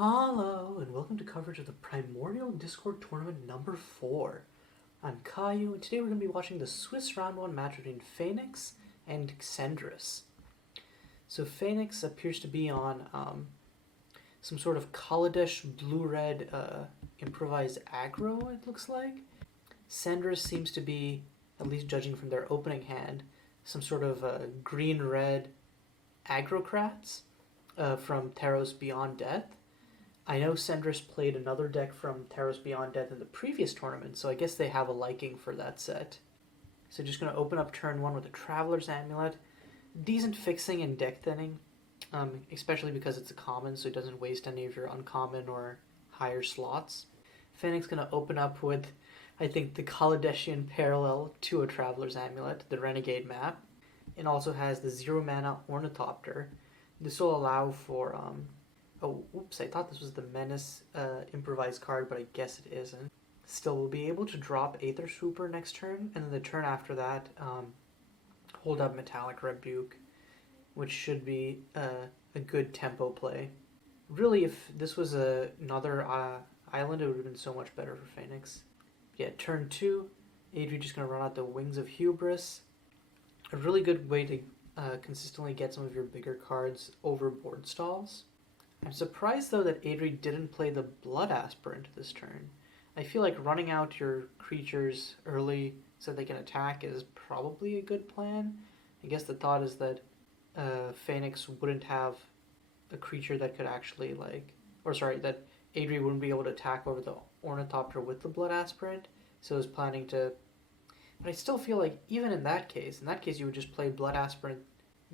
Hello, and welcome to coverage of the Primordial Discord Tournament number 4. I'm Caillou, and today we're going to be watching the Swiss Round 1 match between Phaenyxx and Cendrus. So Phaenyxx appears to be on some sort of Kaladesh blue-red Improvise Aggro, it looks like. Cendrus seems to be, at least judging from their opening hand, some sort of green-red Agrocrats from Taros Beyond Death. I know Cendrus played another deck from Taros Beyond Death in the previous tournament, so I guess they have a liking for that set. So just going to open up turn 1 with a Traveler's Amulet. Decent fixing and deck thinning, especially because it's a common, so it doesn't waste any of your uncommon or higher slots. Phaenyxx going to open up with, I think, the Kaladeshian parallel to a Traveler's Amulet, the Renegade map. It also has the 0 mana Ornithopter. This will allow for... Oh, oops, I thought this was the Menace Improvise card, but I guess it isn't. Still, we'll be able to drop Aether Swooper next turn, and then the turn after that, hold up Metallic Rebuke, which should be a good tempo play. Really, if this was another island, it would have been so much better for Phaenyxx. Yeah, turn 2, Adri just going to run out the Wings of Hubris. A really good way to consistently get some of your bigger cards over board stalls. I'm surprised, though, that Adri didn't play the Blood Aspirant this turn. I feel like running out your creatures early so they can attack is probably a good plan. I guess the thought is that Phaenyxx wouldn't have a creature that could actually, that Adri wouldn't be able to attack over the Ornithopter with the Blood Aspirant, so I was planning to... But I still feel like, even in that case you would just play Blood Aspirant,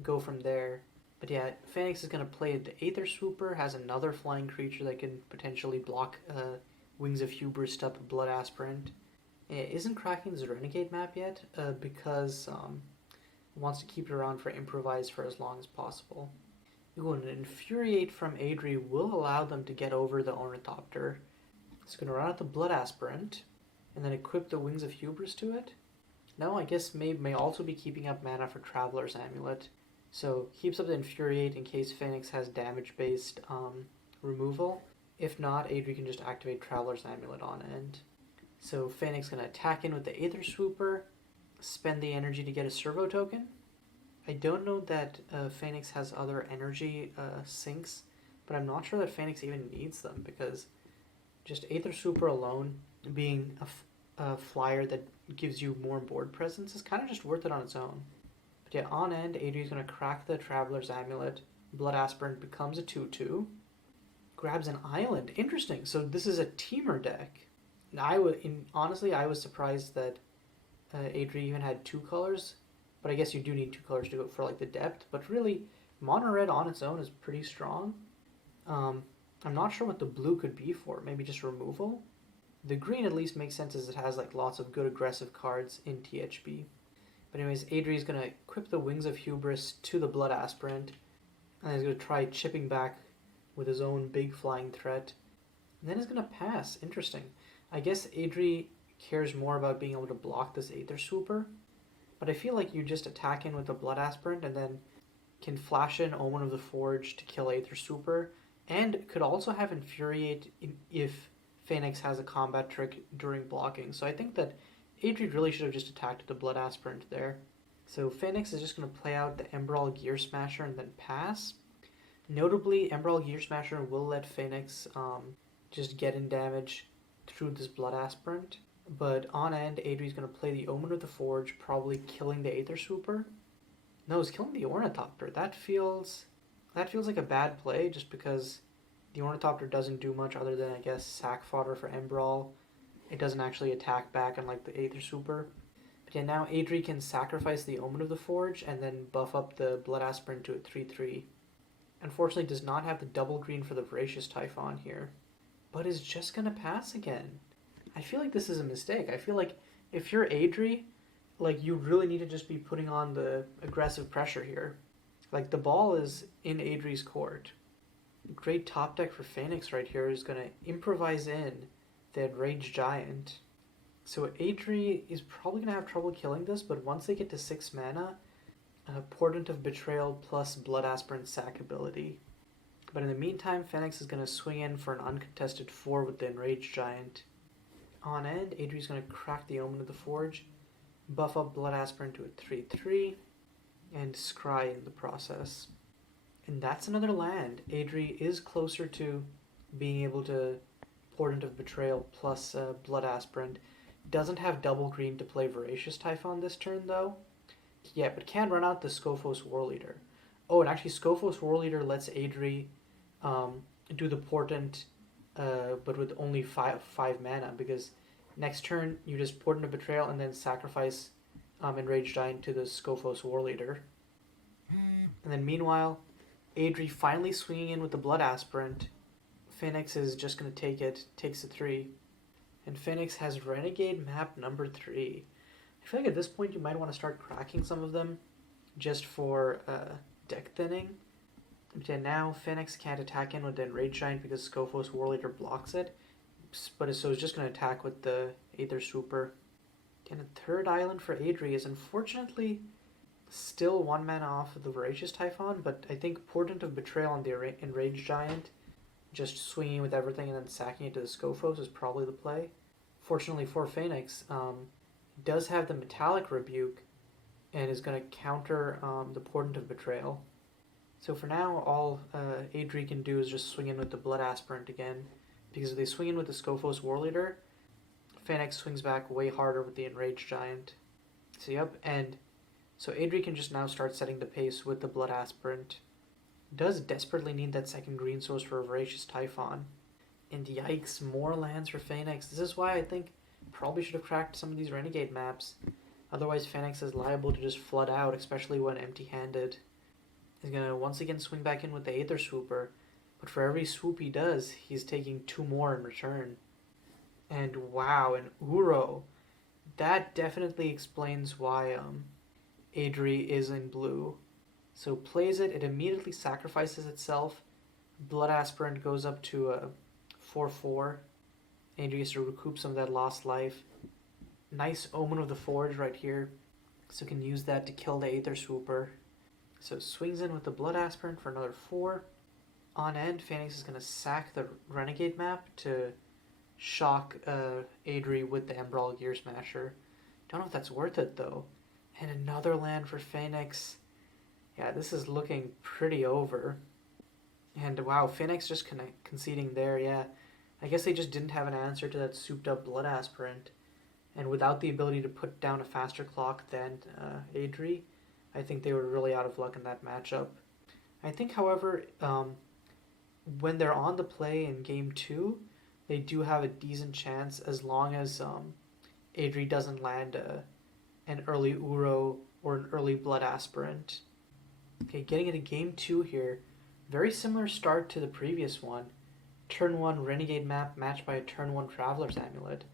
go from there. But yeah, Phaenyxx is going to play the Aether Swooper, has another flying creature that can potentially block Wings of Hubris up Blood Aspirant. It isn't cracking his Renegade map yet because it wants to keep it around for Improvise for as long as possible. Ooh, an Infuriate from Adri will allow them to get over the Ornithopter. It's going to run out the Blood Aspirant and then equip the Wings of Hubris to it. No, I guess may also be keeping up mana for Traveler's Amulet. So keeps up the Infuriate in case Phaenyxx has damage-based removal. If not, Adri can just activate Traveler's Amulet on end. So Phaenyxx going to attack in with the Aether Swooper, spend the energy to get a Servo token. I don't know that Phaenyxx has other energy sinks, but I'm not sure that Phaenyxx even needs them because just Aether Swooper alone, being a flyer that gives you more board presence, is kind of just worth it on its own. Yeah, on end, Adri is going to crack the Traveler's Amulet. Blood Aspirant becomes a 2/2. Grabs an island. Interesting. So this is a Temur deck. Honestly, I was surprised that Adri even had 2 colors. But I guess you do need 2 colors to go for like the depth. But really, mono red on its own is pretty strong. I'm not sure what the blue could be for. Maybe just removal. The green at least makes sense as it has like lots of good aggressive cards in THB. But anyways, Adri is going to equip the Wings of Hubris to the Blood Aspirant. And he's going to try chipping back with his own big flying threat. And then he's going to pass. Interesting. I guess Adri cares more about being able to block this Aether Swooper. But I feel like you just attack in with the Blood Aspirant and then can flash in Omen of the Forge to kill Aether Swooper. And could also have Infuriate if Phaenyxx has a combat trick during blocking. So I think that Adri really should have just attacked the Blood Aspirant there. So Phaenyxx is just going to play out the Emberall Gear Smasher and then pass. Notably, Emberall Gear Smasher will let Phaenyxx just get in damage through this Blood Aspirant. But on end, Adri is going to play the Omen of the Forge, probably killing the Aether Swooper. No, it's killing the Ornithopter. That feels like a bad play just because the Ornithopter doesn't do much other than, I guess, sack fodder for Emberall. It doesn't actually attack back unlike the Aether Swooper. But yeah, now Adri can sacrifice the Omen of the Forge and then buff up the Blood Aspirant to a 3/3. Unfortunately, does not have the double green for the Voracious Typhon here. But is just going to pass again. I feel like this is a mistake. I feel like if you're Adri, you really need to just be putting on the aggressive pressure here. The ball is in Adri's court. Great top deck for Phaenyxx right here is going to improvise in that Rage Giant. So Adri is probably going to have trouble killing this, but once they get to 6 mana, Portent of Betrayal plus Blood Aspirant sack ability But in the meantime, Phaenyxx is going to swing in for an uncontested 4 with the Enraged Giant. On end, Adri's going to crack the Omen of the Forge, buff up Blood Aspirant to a 3/3, and scry in the process. And that's another land. Adri is closer to being able to Portent of Betrayal plus Blood Aspirant. Doesn't have double green to play Voracious Typhon this turn though. Yeah, but can run out the Scophos Warleader. Oh, and actually Scophos Warleader lets Adri do the Portent, but with only five mana, because next turn you just Portent of Betrayal and then sacrifice Enraged Giant to the Scophos Warleader. And then meanwhile, Adri finally swinging in with the Blood Aspirant. Phaenyxx is just going to take it, takes a 3. And Phaenyxx has Renegade map number 3. I feel like at this point you might want to start cracking some of them just for deck thinning. But now Phaenyxx can't attack in with the Enraged Giant because Scophos Warleader blocks it. But so it's just going to attack with the Aether Swooper. And a third island for Adri is unfortunately still 1 mana off of the Voracious Typhon, but I think Portent of Betrayal on the Enraged Giant, just swinging with everything and then sacking it to the Scophos is probably the play. Fortunately for Phaenyxx, does have the Metallic Rebuke and is going to counter the Portent of Betrayal. So for now, all Adri can do is just swing in with the Blood Aspirant again, because if they swing in with the Scophos Warleader, Phaenyxx swings back way harder with the Enraged Giant. So yep, and so Adri can just now start setting the pace with the Blood Aspirant. Does desperately need that second green source for a Voracious Typhon. And yikes, more lands for Phaenyxx. This is why I think probably should have cracked some of these Renegade maps. Otherwise Phaenyxx is liable to just flood out, especially when empty-handed. He's going to once again swing back in with the Aether Swooper, but for every swoop he does, he's taking 2 more in return. And wow, an Uro. That definitely explains why Adri is in blue. So plays it, it immediately sacrifices itself. Blood Aspirant goes up to a 4/4. Adri gets to recoup some of that lost life. Nice Omen of the Forge right here. So can use that to kill the Aether Swooper. So swings in with the Blood Aspirant for another 4. On end, Phaenyxx is going to sack the Renegade map to shock Adri with the Embrawl Gear Smasher. Don't know if that's worth it though. And another land for Phaenyxx. Yeah, this is looking pretty over. And wow, Phaenyxx just conceding there, yeah. I guess they just didn't have an answer to that souped up Blood Aspirant. And without the ability to put down a faster clock than Adri, I think they were really out of luck in that matchup. I think, however, when they're on the play in game 2, they do have a decent chance as long as Adri doesn't land an early Uro or an early Blood Aspirant. Okay, getting into game 2 here. Very similar start to the previous one. Turn 1 Renegade map matched by a turn 1 Traveler's Amulet.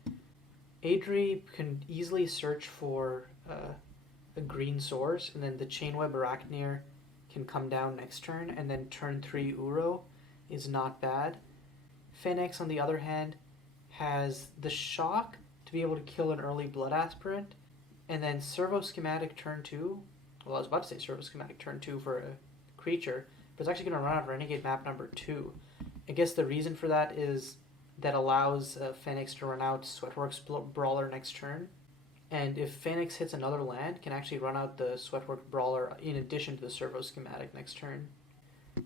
Adri can easily search for a green source, and then the Chainweb Arachneer can come down next turn, and then turn 3 Uro is not bad. Phaenyxx, on the other hand, has the Shock to be able to kill an early Blood Aspirant, and then Servo Schematic turn 2. Well, I was about to say Servo Schematic turn 2 for a creature, but it's actually going to run out Renegade map number 2. I guess the reason for that is that allows Phaenyxx to run out Sweatworks Brawler next turn. And if Phaenyxx hits another land, can actually run out the Sweatworks Brawler in addition to the Servo Schematic next turn.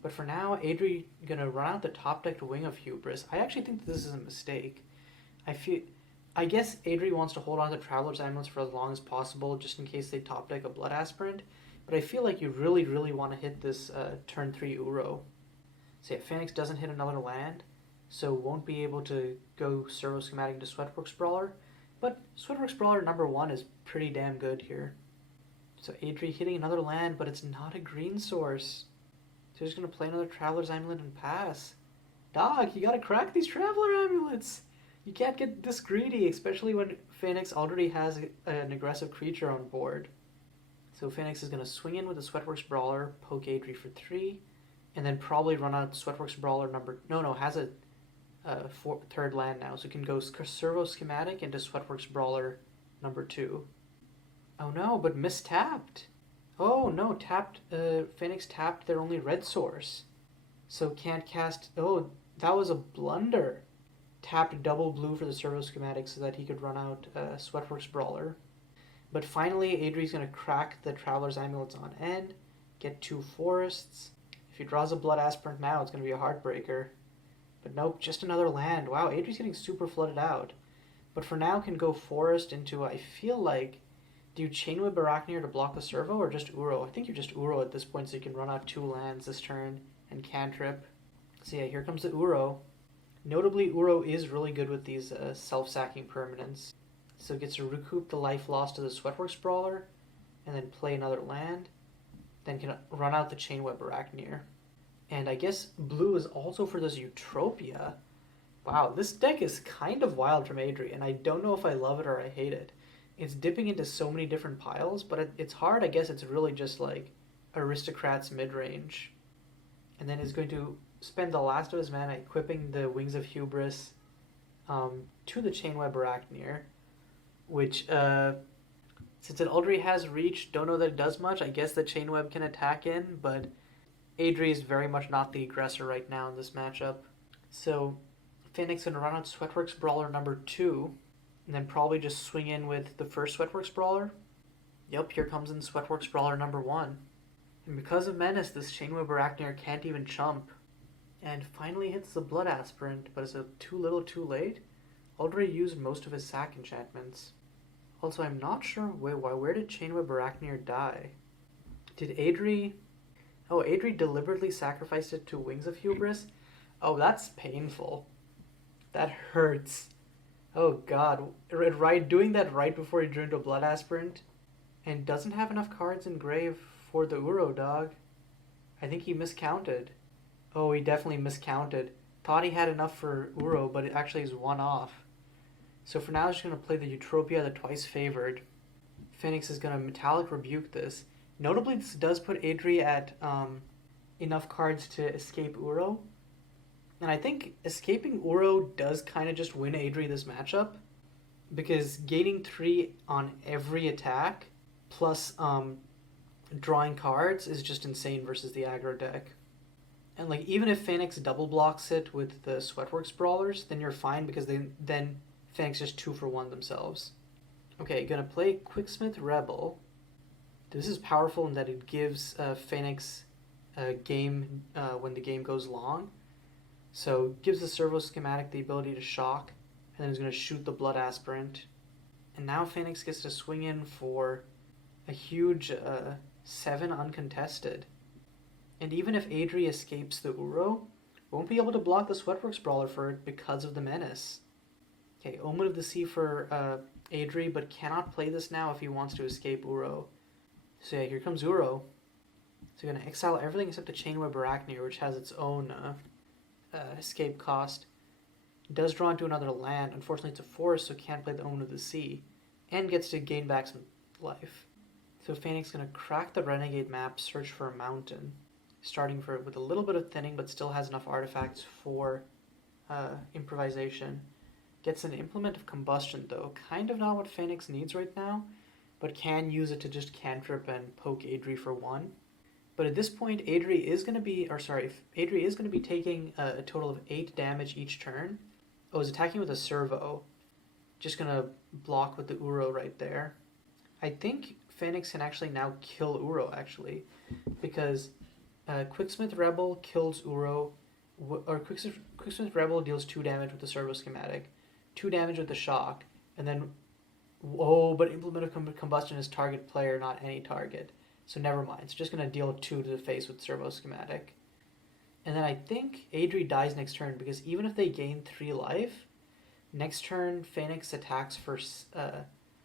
But for now, Adri going to run out the top-decked Wing of Hubris. I actually think that this is a mistake. I guess Adri wants to hold on to Traveler's Amulets for as long as possible, just in case they top-deck a Blood Aspirant. But I feel like you really, really want to hit this turn 3 Uro. So yeah, Phaenyxx doesn't hit another land, so won't be able to go Servo Schematic into Sweatworks Brawler. But Sweatworks Brawler number 1 is pretty damn good here. So Adri hitting another land, but it's not a green source. So he's going to play another Traveler's Amulet and pass. Dog, you gotta crack these Traveler Amulets! You can't get this greedy, especially when Phaenyxx already has an aggressive creature on board. So Phaenyxx is going to swing in with the Sweatworks Brawler, poke Adri for 3, and then probably run out Sweatworks Brawler number... has a third land now, so it can go Servo Schematic into Sweatworks Brawler number 2. Oh no, but mistapped! Oh no, Phaenyxx tapped their only red source. So can't cast... Oh, that was a blunder. Tapped double blue for the servo schematic so that he could run out Sweatworks Brawler. But finally, Adri's going to crack the Traveler's Amulets on end, get 2 forests. If he draws a Blood Aspirant now, it's going to be a Heartbreaker. But nope, just another land. Wow, Adri's getting super flooded out. But for now, can go forest into, I feel like, do you Chainwhip Arachneer to block the servo or just Uro? I think you're just Uro at this point so you can run out 2 lands this turn and cantrip. So yeah, here comes the Uro. Notably, Uro is really good with these self-sacking permanents. So it gets to recoup the life lost to the Sweatworks Brawler, and then play another land. Then can run out the Chainwhip Arachneer. And I guess blue is also for this Eutropia. Wow, this deck is kind of wild from Adri, and I don't know if I love it or I hate it. It's dipping into so many different piles, but it's hard. I guess it's really just like Aristocrats mid-range. And then is going to spend the last of his mana equipping the Wings of Hubris to the Chainweb Arachneer, which, since it already has reach, don't know that it does much. I guess the Chainweb can attack in, but Adri is very much not the aggressor right now in this matchup. So Phaenyxx going to run out Sweatworks Brawler number 2, and then probably just swing in with the first Sweatworks Brawler. Yep, here comes in Sweatworks Brawler number 1. And because of Menace, this Chainweb Arachneer can't even chump. And finally hits the Blood Aspirant, but it's too little too late. Already used most of his sack enchantments. Also, I'm not sure, where did Chainweb Arachneer die? Did Adri... Oh, Adri deliberately sacrificed it to Wings of Hubris? Oh, that's painful. That hurts. Oh god, doing that right before he drew into a Blood Aspirant, and doesn't have enough cards in grave for the Uro dog. I think he miscounted. Oh, he definitely miscounted. Thought he had enough for Uro, but it actually is 1 off. So for now, I'm just going to play the Eutropia, the twice favored. Phaenyxx is going to Metallic Rebuke this. Notably, this does put Adri at enough cards to escape Uro. And I think escaping Uro does kind of just win Adri this matchup, because gaining 3 on every attack, plus drawing cards, is just insane versus the aggro deck. And like, even if Phaenyxx double blocks it with the Sweatworks Brawlers, then you're fine, because then Phaenyxx just 2 for 1 themselves. Okay, gonna play Quicksmith Rebel. This is powerful in that it gives Phaenyxx a game when the game goes long. So gives the servo schematic the ability to shock, and then he's going to shoot the Blood Aspirant. And now Phaenyxx gets to swing in for a huge 7 uncontested. And even if Adri escapes the Uro, won't be able to block the Sweatworks Brawler for it because of the Menace. Okay, Omen of the Sea for Adri, but cannot play this now if he wants to escape Uro. So yeah, here comes Uro. So you're going to exile everything except the Chainweb Arachneer, which has its own escape cost. It does draw into another land. Unfortunately, it's a forest, so can't play the Omen of the Sea. And gets to gain back some life. So Phaenyxx is going to crack the Renegade map, search for a mountain. Starting with a little bit of thinning, but still has enough artifacts for improvisation. Gets an Implement of Combustion, though. Kind of not what Phaenyxx needs right now, but can use it to just cantrip and poke Adri for 1. But at this point, Adri is going to be taking a total of 8 damage each turn. Oh, he's attacking with a servo. Just going to block with the Uro right there. I think Phaenyxx can actually now kill Uro, actually, because Quicksmith Rebel kills Uro, or Quicksmith Rebel deals 2 damage with the servo schematic, 2 damage with the shock, and then, but Implement of Combustion is target player, not any target. So never mind. It's just going to deal 2 to the face with servo schematic. And then I think Adri dies next turn, because even if they gain 3 life, next turn Phaenyxx attacks for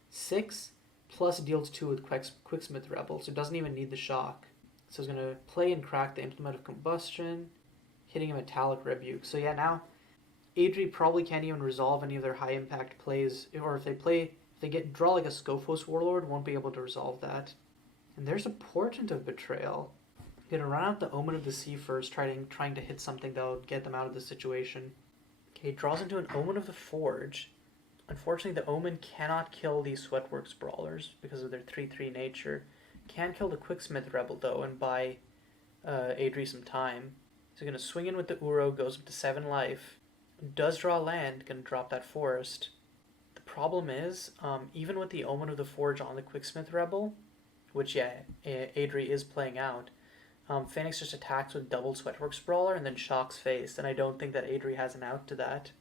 6, plus deals 2 with Quicksmith Rebel, so it doesn't even need the shock. So it's going to play and crack the Implement of Combustion, hitting a Metallic Rebuke. So yeah, now Adri probably can't even resolve any of their high impact plays, or if they draw like a Scophos Warlord, won't be able to resolve that. And there's a Portent of Betrayal. I'm going to run out the Omen of the Sea first, trying to hit something that will get them out of the situation. Okay, draws into an Omen of the Forge. Unfortunately, the Omen cannot kill these Sweatworks Brawlers because of their 3/3 nature. Can kill the Quicksmith Rebel, though, and buy Adri some time. So going to swing in with the Uro, goes up to 7 life. Does draw land, going to drop that forest. The problem is, even with the Omen of the Forge on the Quicksmith Rebel, which, yeah, Adri is playing out, Phaenyxx just attacks with double Sweatworks Brawler and then shocks face, and I don't think that Adri has an out to that.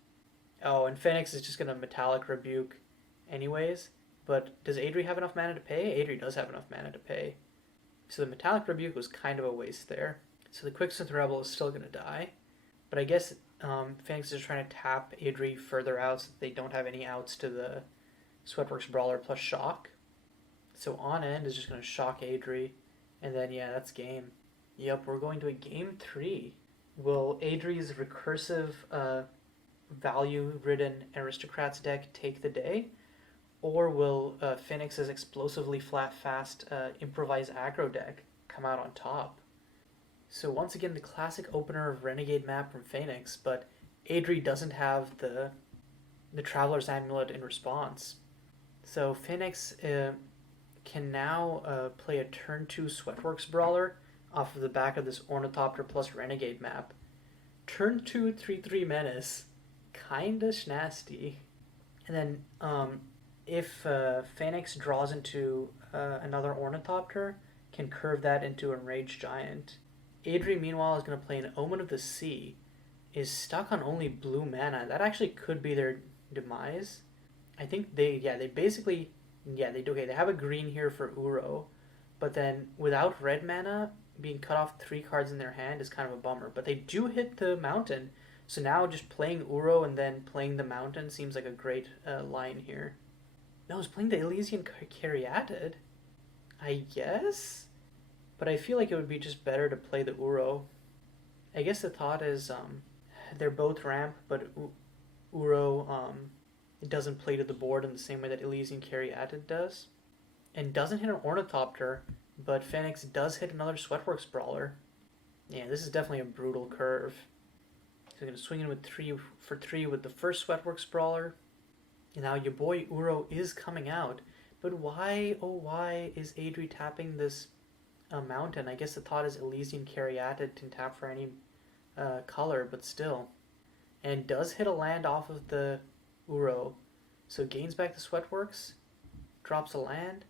Oh, and Phaenyxx is just going to Metallic Rebuke anyways, but does Adri have enough mana to pay? Adri does have enough mana to pay. So the Metallic Rebuke was kind of a waste there. So the Quicksmith Rebel is still going to die, but I guess Phaenyxx is trying to tap Adri further out so that they don't have any outs to the Sweatworks Brawler plus Shock. So on end is just going to shock Adri, and then yeah, that's game. Yep, we're going to a game 3. Will Adri's recursive value-ridden Aristocrats deck take the day? Or will Phaenyxx's explosively fast Improvise Aggro deck come out on top? So once again, the classic opener of Renegade map from Phaenyxx, but Adri doesn't have the Traveler's Amulet in response. So Phaenyxx can now play a turn 2 Sweatworks Brawler off of the back of this Ornithopter plus Renegade map. Turn 2 3/3 Menace. Kinda snasty. And then if Phaenyxx draws into another Ornithopter, can curve that into Enraged Giant. Adri, meanwhile, is going to play an Omen of the Sea. Is stuck on only blue mana. That actually could be their demise. I think they basically, they do. Okay, they have a green here for Uro, but then without red mana, being cut off 3 cards in their hand is kind of a bummer. But they do hit the mountain, so now just playing Uro and then playing the mountain seems like a great line here. No, I was playing the Elysian Caryatid, I guess? But I feel like it would be just better to play the Uro. I guess the thought is they're both ramp, but Uro it doesn't play to the board in the same way that Elysian Caryatid does. And doesn't hit an Ornithopter, but Phaenyxx does hit another Sweatworks Brawler. Yeah, this is definitely a brutal curve. So I'm going to swing in with 3 for 3 with the first Sweatworks Brawler. And now your boy Uro is coming out. But why, oh why, is Adri tapping this mountain? I guess the thought is Elysian Caryatid can tap for any color, but still. And does hit a land off of the Uro. So gains back the Sweatworks, drops a land,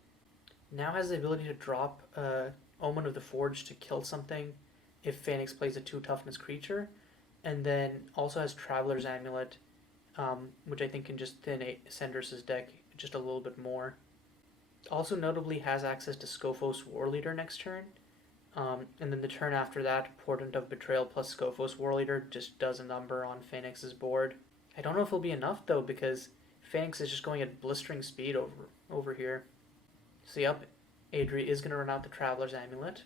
now has the ability to drop Omen of the Forge to kill something if Phaenyxx plays a 2 toughness creature, and then also has Traveler's Amulet, which I think can just thin Cendrus' deck just a little bit more. Also notably has access to Scophos Warleader next turn, and then the turn after that, Portent of Betrayal plus Scophos Warleader just does a number on Phaenyx's board. I don't know if it'll be enough though, because Phaenyxx is just going at blistering speed over here. So yep, Adri is going to run out the Traveler's Amulet,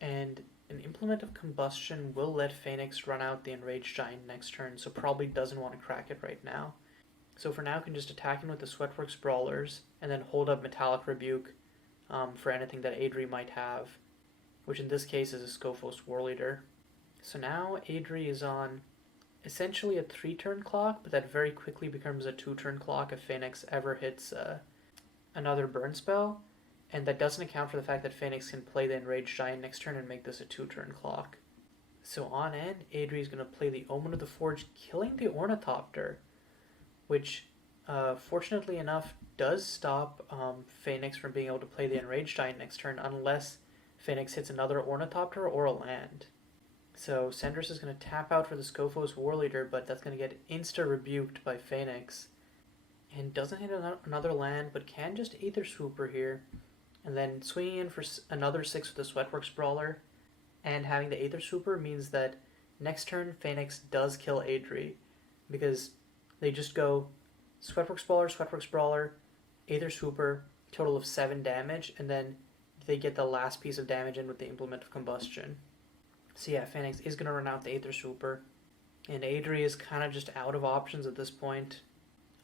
and an Implement of Combustion will let Phaenyxx run out the Enraged Giant next turn, so probably doesn't want to crack it right now. So for now, can just attack him with the Sweatworks Brawlers, and then hold up Metallic Rebuke for anything that Adri might have, which in this case is a Scophos Warleader. So now Adri is on essentially a 3-turn clock, but that very quickly becomes a 2-turn clock if Phaenyxx ever hits another burn spell, and that doesn't account for the fact that Phaenyxx can play the Enraged Giant next turn and make this a 2-turn clock. So on end, Adri is going to play the Omen of the Forge, killing the Ornithopter, which fortunately enough does stop Phaenyxx from being able to play the Enraged Giant next turn unless Phaenyxx hits another Ornithopter or a land. So Cendrus is going to tap out for the Scophos Warleader, but that's going to get insta-rebuked by Phaenyxx. And doesn't hit another land, but can just Aether Swooper here. And then swinging in for another 6 with the Sweatworks Brawler, and having the Aether Swooper means that next turn Phaenyxx does kill Adri, because they just go Sweatworks Brawler, Aether Swooper, total of 7 damage, and then they get the last piece of damage in with the Implement of Combustion. So yeah, Phaenyxx is going to run out the Aether Swooper, and Adri is kind of just out of options at this point.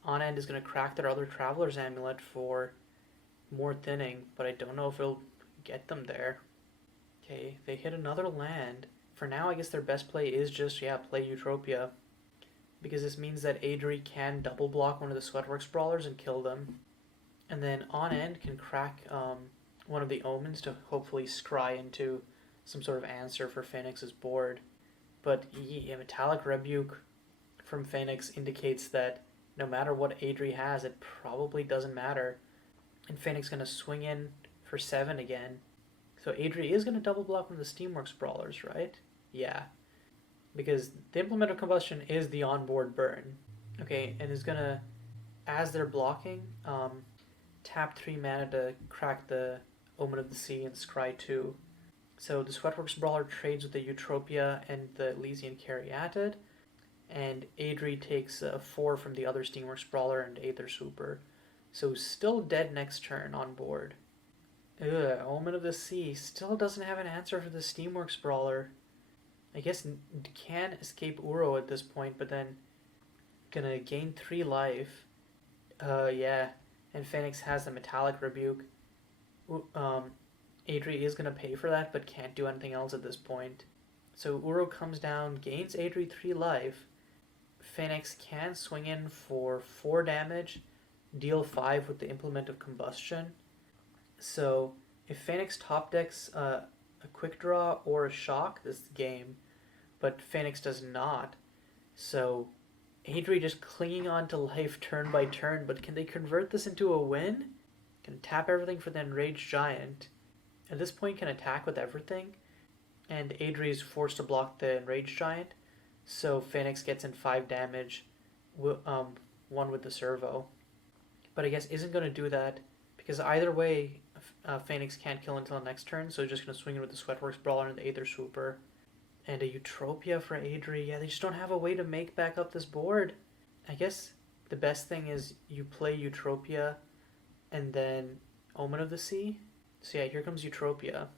On end is going to crack their other Traveler's Amulet for more thinning, but I don't know if it'll get them there. Okay, they hit another land. For now, I guess their best play is just, play Eutropia, because this means that Adri can double block one of the Sweatworks Brawlers and kill them. And then on end can crack one of the Omens to hopefully scry into some sort of answer for Phaenyx's board. but a Metallic Rebuke from Phaenyxx indicates that no matter what Adri has, it probably doesn't matter. And Phaenyxx going to swing in for 7 again. So Adri is going to double block from the Steamworks Brawlers, right? Yeah. Because the Implement of Combustion is the onboard burn. Okay, and is going to, as they're blocking, tap 3 mana to crack the Omen of the Sea and scry 2. So the Sweatworks Brawler trades with the Eutropia and the Elysian Caryatid, and Adri takes 4 from the other Steamworks Brawler and Aether Super. So still dead next turn on board. Omen of the Sea still doesn't have an answer for the Steamworks Brawler. I guess can escape Uro at this point, but then gonna gain 3 life. Yeah, and Phaenyxx has the Metallic Rebuke. Adri is gonna pay for that, but can't do anything else at this point. So Uro comes down, gains Adri 3 life. Phaenyxx can swing in for 4 damage, deal 5 with the Implement of Combustion. So if Phaenyxx top decks a Quick Draw or a Shock, this is the game, but Phaenyxx does not. So Adri just clinging on to life turn by turn, but can they convert this into a win? Can tap everything for the Enraged Giant. At this point can attack with everything, and Adri is forced to block the Enraged Giant, so Phaenyxx gets in 5 damage, 1 with the servo. But I guess isn't going to do that, because either way, Phaenyxx can't kill until next turn, so just going to swing in with the Sweatworks Brawler and the Aether Swooper. And a Eutropia for Adri. Yeah, they just don't have a way to make back up this board. I guess the best thing is you play Eutropia and then Omen of the Sea. So yeah, here comes Eutropia.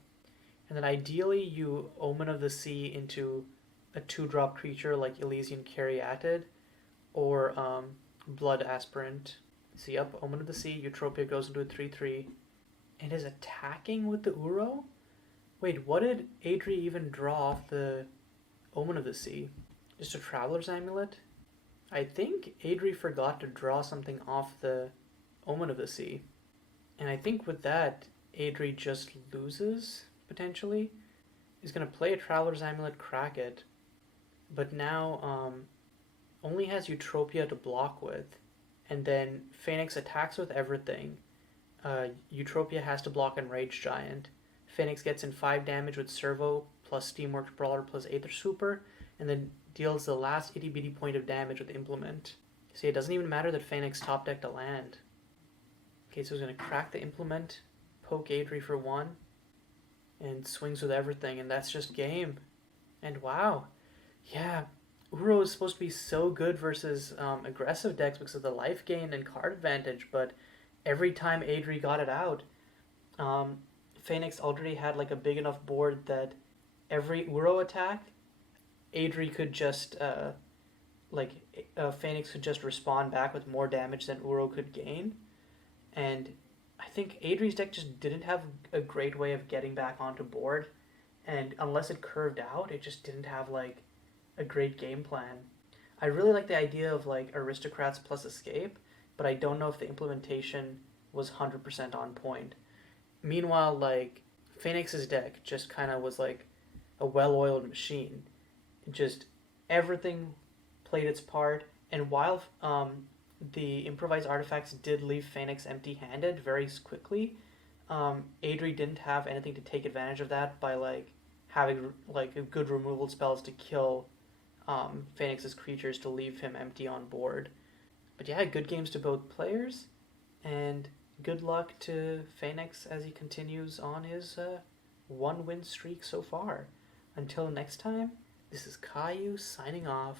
And then ideally you Omen of the Sea into a 2-drop creature like Elysian Caryatid or Blood Aspirant. So yep, Omen of the Sea, Eutropia goes into a 3-3. And is attacking with the Uro? Wait, what did Adri even draw off the Omen of the Sea? Just a Traveler's Amulet? I think Adri forgot to draw something off the Omen of the Sea. And I think with that, Adri just loses, potentially. He's going to play a Traveler's Amulet, crack it. But now only has Eutropia to block with. And then Phaenyxx attacks with everything. Eutropia has to block Enraged Giant. Phaenyxx gets in 5 damage with Servo, plus Steamworks Brawler, plus Aether Super, and then deals the last itty bitty point of damage with Implement. See, it doesn't even matter that Phaenyxx top decked a land. Okay, so he's going to crack the Implement, poke Adri for 1, and swings with everything, and that's just game. And wow, yeah, Uro is supposed to be so good versus aggressive decks because of the life gain and card advantage, but every time Adri got it out, Phaenyxx already had like a big enough board that every Uro attack, Adri could just Phaenyxx could just respond back with more damage than Uro could gain. And I think Adri's deck just didn't have a great way of getting back onto board, and unless it curved out, it just didn't have like a great game plan. I really like the idea of like Aristocrats plus Escape, but I don't know if the implementation was 100% on point. Meanwhile, like, Phaenyx's deck just kind of was like a well-oiled machine. Just everything played its part, and while the improvised artifacts did leave Phaenyxx empty-handed very quickly, Adri didn't have anything to take advantage of that by like having like a good removal spells to kill Phaenyx's creatures to leave him empty on board. But yeah, good games to both players, and good luck to Phaenyxx as he continues on his 1-win streak so far. Until next time, this is Caillou signing off.